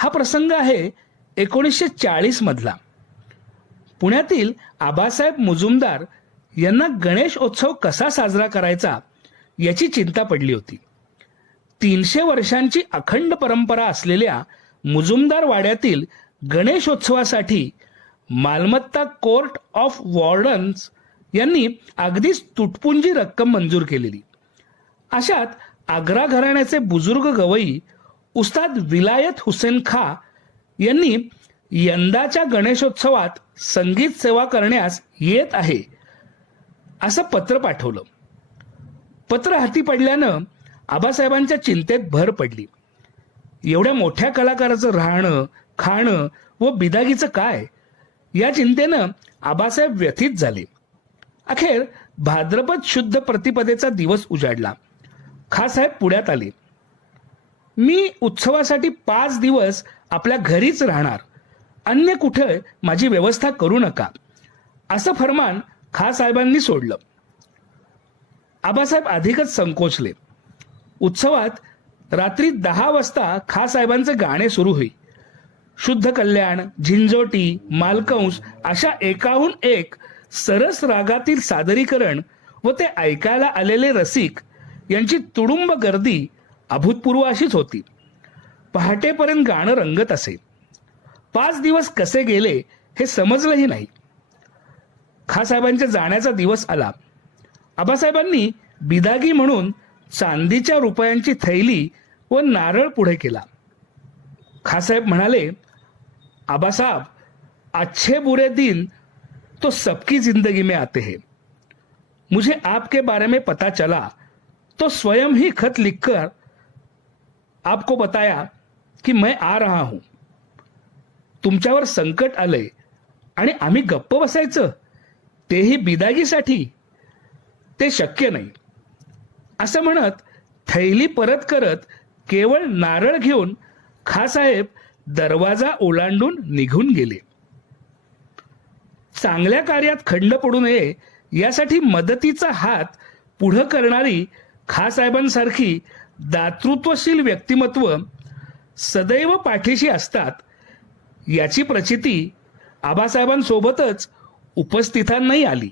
हा प्रसंग आहे एकोणीसशे चाळीस मधला. पुण्यातील आबासाहेब मुजुमदार यांना गणेश उत्सव कसा साजरा करायचा याची चिंता पडली होती. तीनशे वर्षांची अखंड परंपरा असलेल्या मुजुमदार वाड्यातील गणेशोत्सवासाठी मालमत्ता कोर्ट ऑफ वॉर्डन्स यांनी अगदीच तुटपुंजी रक्कम मंजूर केलेली. अशात आग्रा घराण्याचे बुजुर्ग गवई उस्ताद विलायत हुसेन खा यांनी यंदाच्या गणेशोत्सवात संगीत सेवा करण्यास येत आहे असं पत्र पाठवलं. पत्र हाती पडल्यानं आबासाहेबांच्या चिंतेत भर पडली. एवढ्या मोठ्या कलाकाराचं राहणं खाणं व बिदागीचं काय या चिंतेनं आबासाहेब व्यथित झाले. अखेर भाद्रपद शुद्ध प्रतिपदेचा दिवस उजाडला. खासाहेब पुण्यात आले. मी उत्सवासाठी पाच दिवस आपल्या घरीच राहणार. अन्य कुठे माझी व्यवस्था करू नका. असं फरमान खासाहेबांनी सोडलं. आबासाहेब अधिकच संकोचले. उत्सवात रात्री दहा वाजता खासाहेबांचे गाणे सुरू होई. शुद्ध कल्याण झिंजोटी मालकंस अशा एकाहून एक सरस रागातील सादरीकरण व ते ऐकायला आलेले रसिक यांची तुडुंब गर्दी अभूतपूर्व अशीच होती. पहाटेपर्यंत गाणं रंगत असे. पाच दिवस कसे गेले हे समजलंही नाही. खासाहेबांच्या जाण्याचा दिवस आला. आबासाहेबांनी बिदागी म्हणून चांदीच्या रुपयांची थैली व नारळ पुढे केला. खासाहेब म्हणाले आबासाहेब अच्छे बुरे दिन तो सबकी जिंदगी में आते हैं. मुझे आपके बारे में पता चला तो स्वयं ही खत लिखकर आपको बताया कि मैं आ रहा हूं. तुमच्यावर संकट आलंय आणि आम्ही गप्प बसायचं. तेही बिदागीसाठी. ते शक्य नाही. असं म्हणत थैली परत करत केवळ नारळ घेऊन खासाहेब दरवाजा ओलांडून निघून गेले. चांगल्या कार्यात खंड पडू नये यासाठी मदतीचा हात पुढं करणारी खासाहेबांसारखी दातृत्वशील व्यक्तिमत्व सदैव पाठीशी असतात याची प्रचिती आबासाहेबांसोबतच उपस्थितांनाही आली.